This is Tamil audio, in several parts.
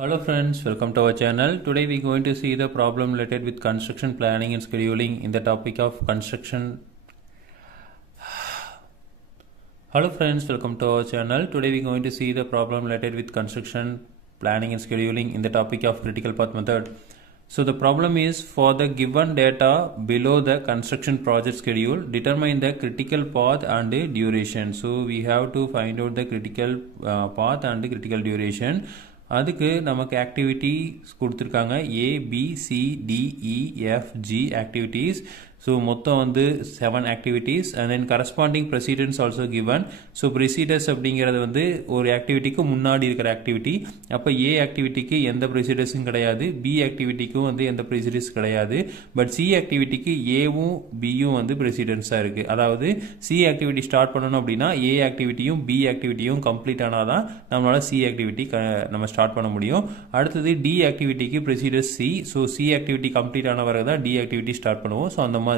Hello friends, welcome to our channel. Today we are going to see the problem related with construction planning and scheduling in the topic of construction. Hello friends, welcome to our channel. Today we are going to see the problem related with construction planning and scheduling in the topic of critical path method. So the problem is, for the given data below the construction project schedule, determine the critical path and the duration. So we have to find out the critical path and the critical duration. அதுக்கு நமக்கு ஆக்டிவிட்டிஸ் கொடுத்துருக்காங்க ABCDEFG ஆக்டிவிட்டீஸ். ஸோ மொத்தம் வந்து 7 activities and then corresponding procedures also given. So procedures அப்படிங்கிறது வந்து ஒரு ஆக்டிவிட்டிக்கு முன்னாடி இருக்கிற ஆக்டிவிட்டி. அப்போ ஏ ஆக்டிவிட்டிக்கு எந்த ப்ரொசீடர்ஸும் கிடையாது, பி ஆக்டிவிட்டிக்கும் வந்து எந்த ப்ரொசீடர்ஸ் கிடையாது. பட் சி ஆக்டிவிட்டிக்கு ஏவும் பியும் வந்து ப்ரொசீடர்ஸாக இருக்குது. அதாவது சி ஆக்டிவிட்டி ஸ்டார்ட் பண்ணணும் அப்படின்னா ஏ ஆக்டிவிட்டியும் பி ஆக்டிவிட்டியும் கம்ப்ளீட் ஆனால் தான் நம்மளால் சி ஆக்டிவிட்டி நம்ம ஸ்டார்ட் பண்ண முடியும். அடுத்தது டி ஆக்டிவிட்டிக்கு procedure C. So C activity complete ஆன பிறகு தான் டி ஆக்டிவிட்டி ஸ்டார்ட் பண்ணுவோம். ஸோ அந்த மாதிரி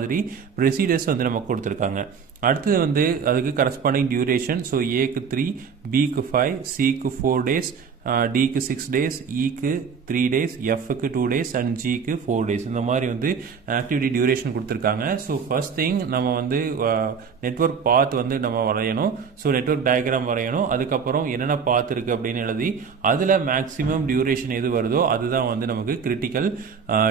ப்ரொசீடர்ஸ் வந்து நமக்கு கொடுத்துருக்காங்க. அடுத்தது வந்து அதுக்கு கரஸ்பாண்டிங் டியூரேஷன். ஸோ ஏக்கு 3, பிக்கு 5, சிக்கு 4 days, டிக்கு 6 days, இக்கு 3 days, எஃப்க்கு 2 days அண்ட் ஜிக்கு 4 days. இந்த மாதிரி வந்து ஆக்டிவிட்டி டியூரேஷன் கொடுத்துருக்காங்க. ஸோ ஃபர்ஸ்ட் திங் நம்ம வந்து நெட்வொர்க் பாத் வந்து நம்ம வரையணும். ஸோ நெட்வொர்க் டயக்ராம் வரையணும். அதுக்கப்புறம் என்னென்ன பாத் இருக்குது அப்படின்னு எழுதி அதில் மேக்ஸிமம் டியூரேஷன் எது வருதோ அதுதான் வந்து நமக்கு கிரிட்டிக்கல்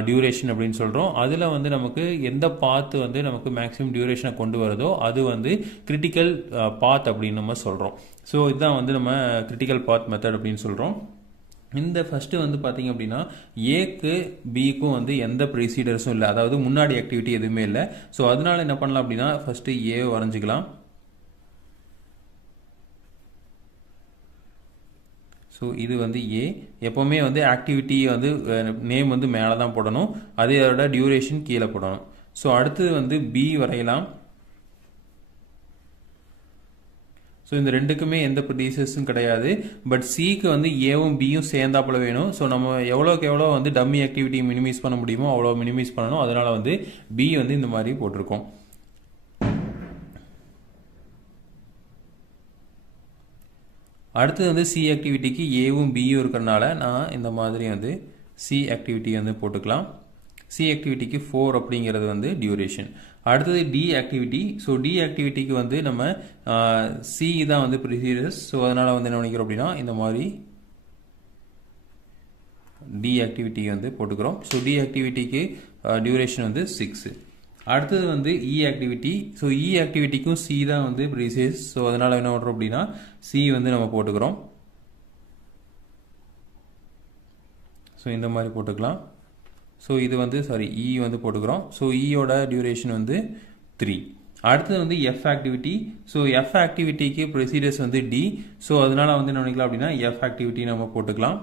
டியூரேஷன் அப்படின்னு சொல்கிறோம். அதில் வந்து நமக்கு எந்த பாத்து வந்து நமக்கு மேக்ஸிமம் டியூரேஷனை கொண்டு வருதோ அது வந்து கிரிட்டிக்கல் பாத் அப்படின்னு நம்ம சொல்கிறோம். ஸோ இதுதான் வந்து நம்ம கிரிட்டிக்கல் பாத் மெத்தட் அப்படின்னு சொல்கிறோம். இந்த ஃபஸ்ட்டு வந்து பார்த்தீங்க அப்படின்னா ஏக்கு பிக்கும் வந்து எந்த ப்ரொசீடர்ஸும் இல்லை, அதாவது முன்னாடி ஆக்டிவிட்டி எதுவுமே இல்லை. ஸோ அதனால என்ன பண்ணலாம் அப்படின்னா ஃபஸ்ட்டு ஏ வரைஞ்சிக்கலாம். ஸோ இது வந்து ஏ. எப்போவுமே வந்து ஆக்டிவிட்டி வந்து நேம் வந்து மேலே தான் போடணும், அதோட டியூரேஷன் கீழே போடணும். ஸோ அடுத்தது வந்து பி வரையலாம். ஸோ இந்த ரெண்டுக்குமே எந்த ப்ரொசீஜர்ஸும் கிடையாது. பட் சிக்கு வந்து ஏவும் பியும் சேர்ந்தாப்புல வேணும். ஸோ நம்ம எவ்வளோக்கு எவ்வளோ வந்து டம்மி ஆக்டிவிட்டி மினிமைஸ் பண்ண முடியுமோ அவ்வளோ மினிமைஸ் பண்ணணும். அதனால் வந்து பி வந்து இந்த மாதிரி போட்டிருக்கோம். அடுத்தது வந்து சி ஆக்டிவிட்டிக்கு ஏவும் பியும் இருக்கிறனால நான் இந்த மாதிரி வந்து சி ஆக்டிவிட்டி வந்து போட்டுக்கலாம். சி ஆக்டிவிட்டிக்கு 4 அப்படிங்கிறது வந்து டியூரேஷன். அடுத்தது டி ஆக்டிவிட்டி. ஸோ டி ஆக்டிவிட்டிக்கு வந்து நம்ம சி தான் வந்து ப்ரொசீஜர்ஸ். ஸோ அதனால் வந்து என்ன நினைக்கிறோம் அப்படின்னா இந்த மாதிரி டி ஆக்டிவிட்டி வந்து போட்டுக்கிறோம். ஸோ டி ஆக்டிவிட்டிக்கு டியூரேஷன் வந்து 6. அடுத்தது வந்து இ ஆக்டிவிட்டி. ஸோ இ ஆக்டிவிட்டிக்கும் சி தான் வந்து ப்ரொசீஜர்ஸ். ஸோ அதனால் என்ன பண்ணுறோம் அப்படின்னா சி வந்து நம்ம போட்டுக்கிறோம். ஸோ இந்த மாதிரி போட்டுக்கலாம். ஸோ இது வந்து இ வந்து போட்டுக்கிறோம். ஸோ இயோட டியூரேஷன் வந்து 3. அடுத்தது வந்து எஃப் ஆக்டிவிட்டி. ஸோ எஃப் ஆக்டிவிட்டிக்கு ப்ரொசீஜர்ஸ் வந்து டி. ஸோ அதனால வந்து என்ன பண்ணிக்கலாம் அப்படின்னா எஃப் ஆக்டிவிட்டி நம்ம போட்டுக்கலாம்.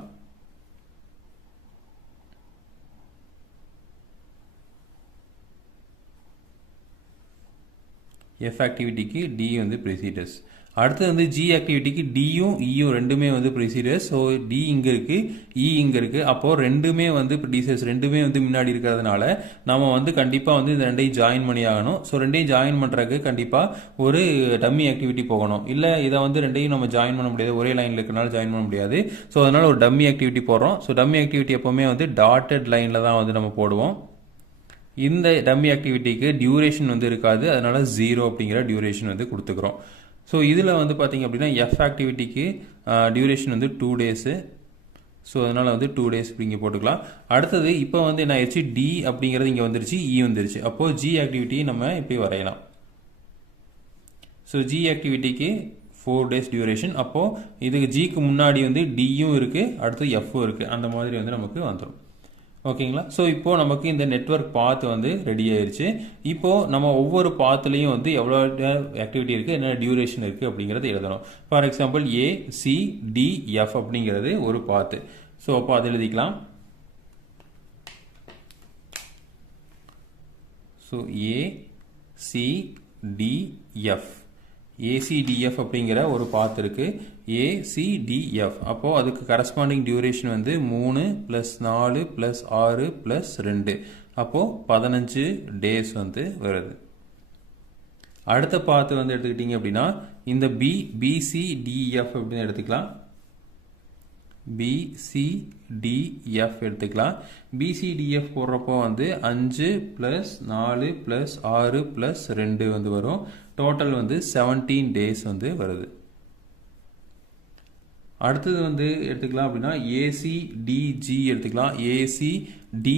எஃப் ஆக்டிவிட்டிக்கு டி வந்து ப்ரொசீஜர்ஸ். அடுத்தது வந்து ஜி ஆக்டிவிட்டிக்கு டியும் இயும் ரெண்டுமே வந்து ப்ரொசீஜர்ஸ். ஸோ டி இங்கே இருக்குது, இ இங்கே இருக்குது. அப்போது ரெண்டுமே வந்து ப்ரொசீஜர்ஸ் ரெண்டுமே வந்து முன்னாடி இருக்கிறதுனால நம்ம வந்து கண்டிப்பாக வந்து இந்த ரெண்டையும் ஜாயின் பண்ணி ஆகணும். ஸோ ரெண்டையும் ஜாயின் பண்ணுறதுக்கு கண்டிப்பாக ஒரு டம்மி ஆக்டிவிட்டி போகணும். இல்லை இதை வந்து ரெண்டையும் நம்ம ஜாயின் பண்ண முடியாது, ஒரே லைனில் இருக்கிறனால ஜாயின் பண்ண முடியாது. ஸோ அதனால் ஒரு டம்மி ஆக்டிவிட்டி போடுறோம். ஸோ டம்மி ஆக்டிவிட்டி எப்போவுமே வந்து டாட்டட் லைனில் தான் வந்து நம்ம போடுவோம். இந்த டம்மி ஆக்டிவிட்டிக்கு டியூரேஷன் வந்து இருக்காது, அதனால 0 அப்படிங்கிற டியூரேஷன் வந்து கொடுத்துக்கிறோம். ஸோ இதில் வந்து பார்த்தீங்க அப்படின்னா எஃப் ஆக்டிவிட்டிக்கு டியூரேஷன் வந்து 2 days. ஸோ அதனால் வந்து 2 days இங்கே போட்டுக்கலாம். அடுத்தது இப்போ வந்து என்ன ஆயிடுச்சு, டி அப்படிங்கிறது இங்கே வந்துருச்சு, இ வந்துருச்சு. அப்போது ஜி ஆக்டிவிட்டி நம்ம இப்படி வரையலாம். ஸோ ஜி ஆக்டிவிட்டிக்கு 4 days டியூரேஷன். அப்போது இதுக்கு ஜிக்கு முன்னாடி வந்து டியும் இருக்குது, அடுத்து எஃப்பும் இருக்குது. அந்த மாதிரி வந்து நமக்கு வந்துடும். ஓகேங்களா. ஸோ இப்போது நமக்கு இந்த நெட்வொர்க் பாத் வந்து ரெடி ஆயிடுச்சு. இப்போது நம்ம ஒவ்வொரு பாத்துலேயும் வந்து எவ்வளோ ஆக்டிவிட்டி இருக்குது, என்ன டியூரேஷன் இருக்குது அப்படிங்கிறது எழுதணும். ஃபார் எக்ஸாம்பிள் ACDF அப்படிங்கிறது ஒரு பாத்து. ஸோ அப்போ அது எழுதிக்கலாம். ஸோ ACDF ACDF அப்படிங்கிற ஒரு பாத் இருக்கு. ACDF அப்போ அதுக்கு கரஸ்பாண்டிங் டியூரேஷன் வந்து 3 + 4 + 6 + 2 அப்போ 15 days வந்து வருது. அடுத்த பாத் வந்து எடுத்துக்கிட்டீங்க அப்படின்னா இந்த BCDF அப்படின்னு எடுத்துக்கலாம். BCDF எடுத்துக்கலாம். BCDF போடுறப்போ வந்து 5 + 4 + 6 + 2 வந்து வரும். டோட்டல் வந்து 17 டேஸ் வந்து வருது. அடுத்தது வந்து எடுத்துக்கலாம் அப்படின்னா ACDG எடுத்துக்கலாம். ACD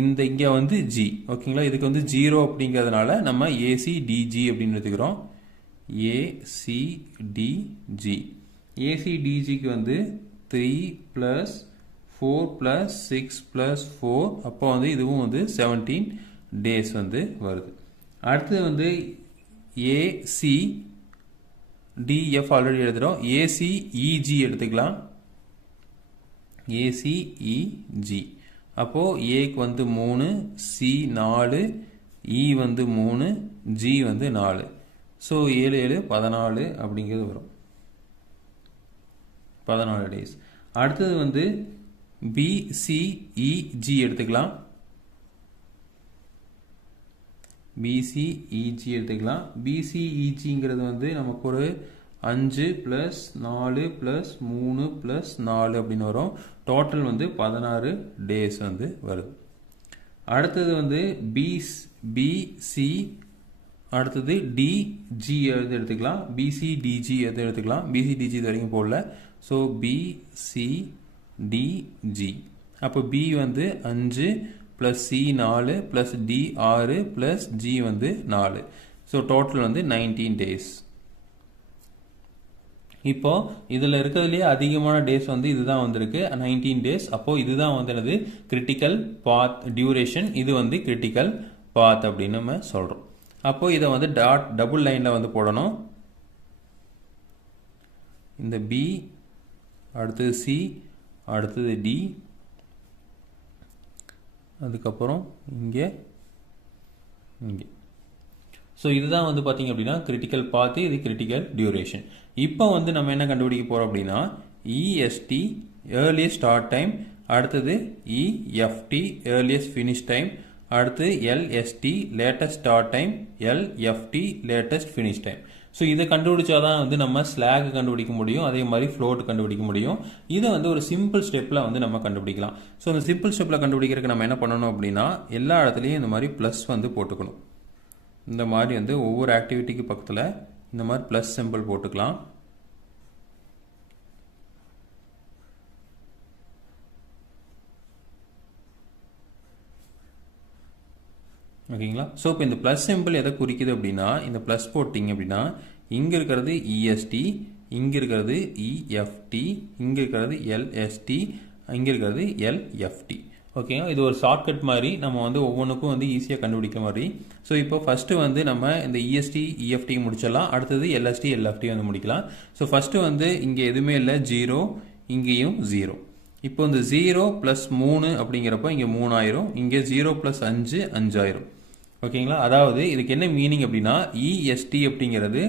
இங்கே வந்து G. ஓகேங்களா, இதுக்கு வந்து 0 அப்படிங்கிறதுனால நம்ம ACDG அப்படின்னு எடுத்துக்கிறோம். ACDG. ACDGக்கு வந்து 3 + 4 + 6 + 4, அப்போ வந்து இதுவும் வந்து 17 டேஸ் வந்து வருது. அடுத்தது வந்து ACDF ஆல்ரெடி எழுதுறோம். ACEG எடுத்துக்கலாம். ACEG அப்போ Aக்கு வந்து 3, C 4, E வந்து 3, G வந்து 4. ஸோ 7 7 14 அப்படிங்கிறது வரும். 14 டேஸ். அடுத்தது வந்து BCEG எடுத்துக்கலாம். BCEG எடுத்துக்கலாம். BCEGங்கிறது வந்து நமக்கு ஒரு 5 + 4 + 3 + 4 அப்படின்னு வரும். டோட்டல் வந்து 16 டேஸ் வந்து வருது. அடுத்தது வந்து BC அடுத்தது DG எடுத்துக்கலாம். BCDG எடுத்துக்கலாம். BCDG இது வரைக்கும் போடல. So BCDG. அப்போ B வந்து 5 + C 4 + D 6 + G வந்து 4. ஸோ டோட்டல் வந்து 19 டேஸ். இப்போ இதில் இருக்கிறதுலேயே அதிகமான டேஸ் வந்து இதுதான் வந்திருக்கு, 19 டேஸ். அப்போ இதுதான் வந்து என்னது கிரிட்டிக்கல் பாத் டியூரேஷன். இது வந்து கிரிட்டிக்கல் பாத் அப்படின்னு நம்ம சொல்கிறோம். அப்போ இதை வந்து டபுள் லைனில் வந்து போடணும். இந்த B, அடுத்தது C, அடுத்தது D, அதுக்கப்புறம் இங்கே இங்கே. ஸோ இதுதான் வந்து பார்த்தீங்க அப்படின்னா கிரிட்டிக்கல் பாத்து, இது கிரிட்டிக்கல் டியூரேஷன். இப்போ வந்து நம்ம என்ன கண்டுபிடிக்க போகிறோம் அப்படின்னா EST ஏர்லியஸ்ட் ஸ்டார்ட் டைம், அடுத்தது EFT ஏர்லியஸ்ட் ஃபினிஷ் டைம், அடுத்து LST latest start time, LFT latest finish time. So இதை கண்டுபிடிச்சாதான் வந்து நம்ம ஸ்லாக் கண்டுபிடிக்க முடியும், அதே மாதிரி ஃப்ளோட் கண்டுபிடிக்க முடியும். இதை வந்து ஒரு சிம்பிள் ஸ்டெப்பில் வந்து நம்ம கண்டுபிடிக்கலாம். ஸோ இந்த சிம்பிள் ஸ்டெப்பில் கண்டுபிடிக்கிறதுக்கு நம்ம என்ன பண்ணணும் அப்படின்னா எல்லா இடத்துலையும் இந்த மாதிரி ப்ளஸ் வந்து போட்டுக்கணும். இந்த மாதிரி வந்து ஒவ்வொரு ஆக்டிவிட்டிக்கு பக்கத்தில் இந்த மாதிரி ப்ளஸ் சிம்பிள் போட்டுக்கலாம். ஓகேங்களா. ஸோ இப்போ இந்த ப்ளஸ் சிம்பிள் எதை குறிக்குது அப்படின்னா இந்த ப்ளஸ் போட்டிங்க அப்படின்னா இங்கே இருக்கிறது EST, இங்கே இருக்கிறது EFT, இங்கே இருக்கிறது LST, இங்கே இருக்கிறது LFT. ஓகேங்களா. இது ஒரு ஷார்ட்கட் மாதிரி நம்ம வந்து ஒவ்வொன்றுக்கும் வந்து ஈஸியாக கண்டுபிடிக்க மாதிரி. ஸோ இப்போ ஃபஸ்ட்டு வந்து நம்ம இந்த EST EFT முடிச்சிடலாம். அடுத்தது LST LFT வந்து முடிக்கலாம். ஸோ ஃபஸ்ட்டு வந்து இங்கே எதுவுமே இல்லை, 0, இங்கேயும் 0. இப்போ இந்த 0 + 3 அப்படிங்கிறப்ப இங்கே 3 ஆயிரும், இங்கே 0 + 5 5 ஆயிரும். ஓகேங்களா. அதாவது இதுக்கு என்ன மீனிங் அப்படின்னா EST அப்படிங்கிறது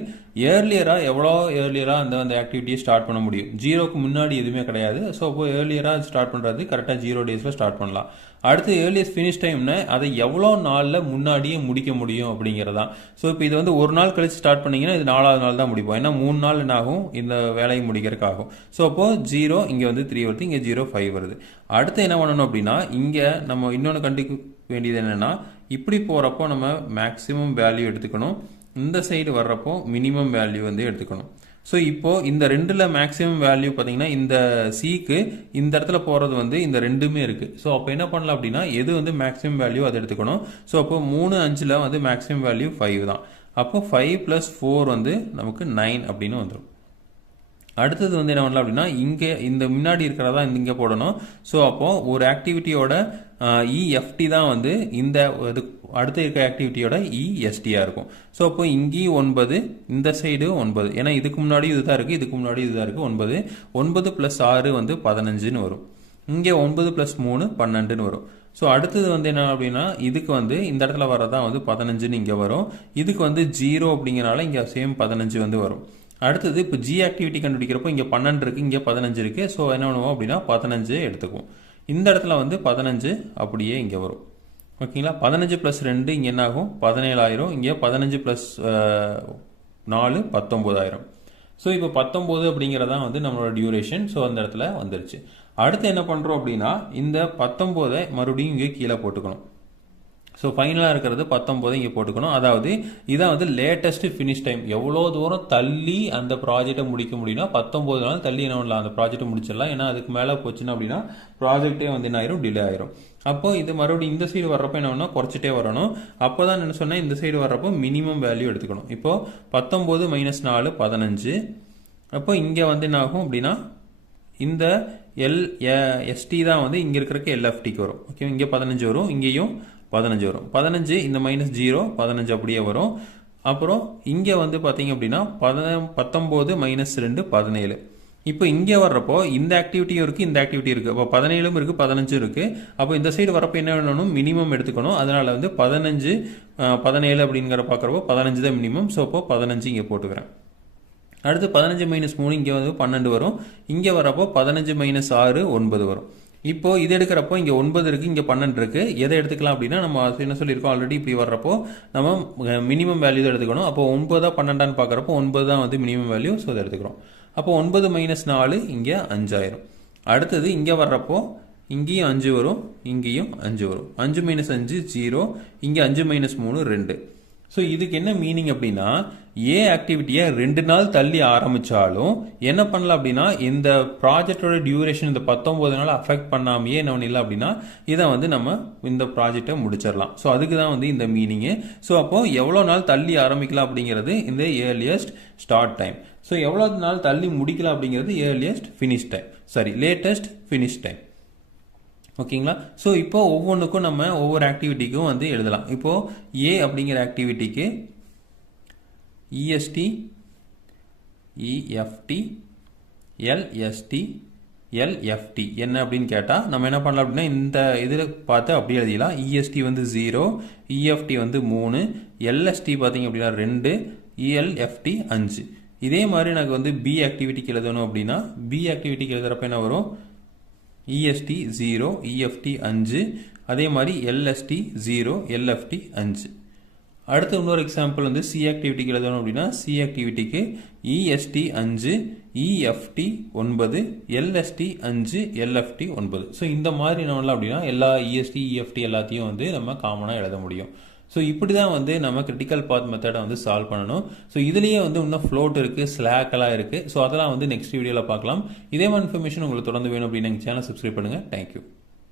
ஏர்லியராக எவ்வளோ ஏர்லியராக அந்த ஆக்டிவிட்டியை ஸ்டார்ட் பண்ண முடியும். 0க்கு முன்னாடி எதுவுமே கிடையாது. ஸோ அப்போ ஏர்லியராக ஸ்டார்ட் பண்ணுறது கரெக்டாக 0 டேஸில் ஸ்டார்ட் பண்ணலாம். அடுத்து ஏர்லியஸ்ட் ஃபினிஷ் டைம்னு அதை எவ்வளோ நாளில் முன்னாடியே முடிக்க முடியும் அப்படிங்கிறதான். ஸோ இப்போ இது வந்து ஒரு நாள் கழிச்சு ஸ்டார்ட் பண்ணிங்கன்னா இது 4வது நாள் தான் முடிப்போம். ஏன்னா 3 நாள் என்ன ஆகும், இந்த வேலையை முடிக்கிறதுக்கு ஆகும். ஸோ அப்போது 0 இங்கே வந்து 3 வருது, இங்கே 0 5 வருது. அடுத்து என்ன பண்ணணும் அப்படின்னா இங்கே நம்ம இன்னொன்று கண்டுக்க வேண்டியது என்னென்னா இப்படி போகிறப்போ நம்ம மேக்ஸிமம் வேல்யூ எடுத்துக்கணும், இந்த சைடு வர்றப்போ மினிமம் வேல்யூ வந்து எடுத்துக்கணும். ஸோ இப்போ இந்த ரெண்டில் மேக்ஸிமம் வேல்யூ பார்த்தீங்கன்னா இந்த சிக்கு இந்த இடத்துல போகிறது வந்து இந்த ரெண்டுமே இருக்குது. ஸோ அப்போ என்ன பண்ணலாம் அப்படின்னா எது வந்து மேக்ஸிமம் வேல்யூ அதை எடுத்துக்கணும். ஸோ அப்போ 3 5ல் வந்து மேக்ஸிமம் வேல்யூ 5 தான். அப்போ 5 + 4 வந்து நமக்கு 9 அப்படின்னு வந்துடும். அடுத்தது வந்து என்ன பண்ணலாம் அப்படின்னா இங்கே இந்த முன்னாடி இருக்கிறதா இங்கே போடணும். ஸோ அப்போது ஒரு ஆக்டிவிட்டியோட EFT தான் வந்து இந்த அடுத்த இருக்க ஆக்டிவிட்டியோட ESTயாக இருக்கும். ஸோ அப்போ இங்கேயும் 9, இந்த சைடு 9, ஏன்னா இதுக்கு முன்னாடி இதுதான் இருக்குது, இதுக்கு முன்னாடி இதுதான் இருக்குது 9. 9 + 6 வந்து 15ன்னு வரும். இங்கே 9 + 3 12ன்னு வரும். ஸோ அடுத்தது வந்து என்ன அப்படின்னா இதுக்கு வந்து இந்த இடத்துல வரதான் வந்து 15ன்னு இங்கே வரும். இதுக்கு வந்து 0 அப்படிங்கிறனால இங்கே சேம் 15 வந்து வரும். அடுத்தது இப்போ G ஆக்டிவிட்டி கண்டுபிடிக்கிறப்போ இங்கே 12 இருக்குது, இங்கே 15 இருக்குது. ஸோ என்ன பண்ணுவோம் அப்படின்னா 15 எடுத்துக்குவோம். இந்த இடத்துல வந்து 15 அப்படியே இங்கே வரும். ஓகேங்களா. 15 + 2 இங்கே என்ன ஆகும் 17 ஆயிரும். இங்கே 15 + 4 19 ஆயிரும். ஸோ இப்போ 19 அப்படிங்கிறதான் வந்து நம்மளோட டியூரேஷன். ஸோ அந்த இடத்துல வந்துருச்சு. அடுத்து என்ன பண்ணுறோம் அப்படின்னா இந்த 19 மறுபடியும் இங்கே கீழே போட்டுக்கணும். ஸோ ஃபைனலாக இருக்கிறது 19 இங்கே போட்டுக்கணும். அதாவது இதான் வந்து லேட்டஸ்ட் ஃபினிஷ் டைம். எவ்வளோ தூரம் தள்ளி அந்த ப்ராஜெக்டை முடிக்க முடியும்னா 19 நாள் தள்ளி என்ன பண்ணலாம், அந்த ப்ராஜெக்டை முடிச்சிடலாம். ஏன்னா அதுக்கு மேலே போச்சுன்னா அப்படின்னா ப்ராஜெக்டே வந்து என்ன ஆயிரும், டிலே ஆயிரும். அப்போ இது மறுபடியும் இந்த சைடு வர்றப்போ என்ன பண்ணணும், குறைச்சிட்டே வரணும். அப்போ தான் என்ன சொன்னால் இந்த சைடு வர்றப்போ மினிமம் வேல்யூ எடுத்துக்கணும். இப்போ 19 - 4 15. அப்போ இங்கே வந்து என்ன ஆகும் அப்படின்னா இந்த எஸ்டி தான் வந்து இங்கே இருக்கிறக்கு எல்எஃப்டிக்கு வரும். ஓகே, இங்கே 15 வரும், இங்கேயும் 15 வரும். 15 இந்த -0 15 அப்படியே வரும். அப்புறம் இங்கே வந்து பார்த்தீங்க அப்படின்னா 19 - 2 17. இப்போ இங்கே வர்றப்போ இந்த ஆக்டிவிட்டியும் இருக்குது, இந்த ஆக்டிவிட்டி இருக்குது. அப்போ 17 இருக்குது, 15 இருக்குது. அப்போ இந்த சைடு வரப்போ என்ன வேணும், மினிமம் எடுத்துக்கணும். அதனால வந்து 15 17 அப்படிங்கிற பார்க்குறப்போ 15 தான் மினிமம். ஸோ அப்போ 15 இங்கே போட்டுக்கிறேன். அடுத்து 15 - 3 இங்கே வந்து 12 வரும். இங்கே வரப்போ 15 - 6 9 வரும். இப்போ இது எடுக்கிறப்போ இங்கே 9 இருக்குது, இங்கே 12 இருக்குது. எதை எடுத்துக்கலாம் அப்படின்னா நம்ம என்ன சொல்லியிருக்கோம் ஆல்ரெடி, இப்படி வர்றப்போ நம்ம மினிமம் வேல்யூ தான் எடுத்துக்கணும். அப்போ 9 12 பார்க்குறப்போ 9 தான் வந்து மினிமம் வேல்யூ. ஸோ அதை எடுத்துக்கிறோம். அப்போ 9 - 4 இங்கே 5 ஆயிரும். அடுத்தது இங்கே வர்றப்போ இங்கேயும் 5 வரும், இங்கேயும் 5 வரும். 5 - 5 0, இங்கே 5 - 3 2. ஸோ இதுக்கு என்ன மீனிங் அப்படின்னா ஏ ஆக்டிவிட்டியை 2 நாள் தள்ளி ஆரம்பிச்சாலும் என்ன பண்ணலாம் அப்படின்னா இந்த ப்ராஜெக்டோட டியூரேஷன் இந்த 19 நாள் அஃபெக்ட் பண்ணாமையே என்ன பண்ணல அப்படின்னா இதை வந்து நம்ம இந்த ப்ராஜெக்டை முடிச்சிடலாம். ஸோ அதுக்கு தான் வந்து இந்த மீனிங்கு. ஸோ அப்போ எவ்வளோ நாள் தள்ளி ஆரம்பிக்கலாம் அப்படிங்கிறது இந்த ஏர்லியஸ்ட் ஸ்டார்ட் டைம். ஸோ எவ்வளோ நாள் தள்ளி முடிக்கலாம் அப்படிங்கிறது earliest finish time, sorry latest finish time. ஓகேங்களா? ஸோ இப்போ ஒவ்வொன்றுக்கும் நம்ம ஒவ்வொரு ஆக்டிவிட்டிக்கும் வந்து எழுதலாம். இப்போ ஏ அப்படிங்கிற ஆக்டிவிட்டிக்கு இஎஸ்டி இஎஃப்டி எல்எஸ்டி எல்எஃப்டி என்ன அப்படின்னு கேட்டால் நம்ம என்ன பண்ணலாம் அப்படின்னா இந்த இதில் பார்த்து அப்படியே எழுதிக்கலாம். இஎஸ்டி வந்து 0, இஎஃப்டி வந்து 3, எல்எஸ்டி பார்த்தீங்க அப்படின்னா 2, இஎல்எஃப்டி 5. இதே மாதிரி எனக்கு வந்து பி ஆக்டிவிட்டிக்கு எழுதணும் அப்படின்னா பி ஆக்டிவிட்டிக்கு எழுதுறப்ப என்ன வரும், இஎஸ்டி 0, இஎஃப்டி 5, அதே மாதிரி எல்எஸ்டி 0, எல்எஃப்டி 5. அடுத்து இன்னொரு எக்ஸாம்பிள் வந்து சி ஆக்டிவிட்டிக்கு எழுதணும் அப்படின்னா சி ஆக்டிவிட்டிக்கு EST 5, EFT 9, LST 5, LFT 9. So இந்த மாதிரி என்ன பண்ணலாம் அப்படின்னா எல்லா இஎஸ்டி இஎஃப்டி எல்லாத்தையும் வந்து நம்ம காமனாக எழுத முடியும். ஸோ இப்படி தான் வந்து நம்ம கிரிட்டிக்கல் பாத் மெத்தடை வந்து சால்வ் பண்ணணும். ஸோ இதுலேயே வந்து இன்னும் ஃப்ளோட் இருக்குது, ஸ்லாக் எல்லாம் இருக்குது. ஸோ அதெல்லாம் வந்து நெக்ஸ்ட் வீடியோவில் பார்க்கலாம். இதே மாதிரி இன்ஃபர்மேஷன் உங்களுக்கு தொடர்ந்து வேணும் அப்படின்னு எங்கள் சேனல் சப்ஸ்கிரைப் பண்ணுங்கள். தேங்க்யூ.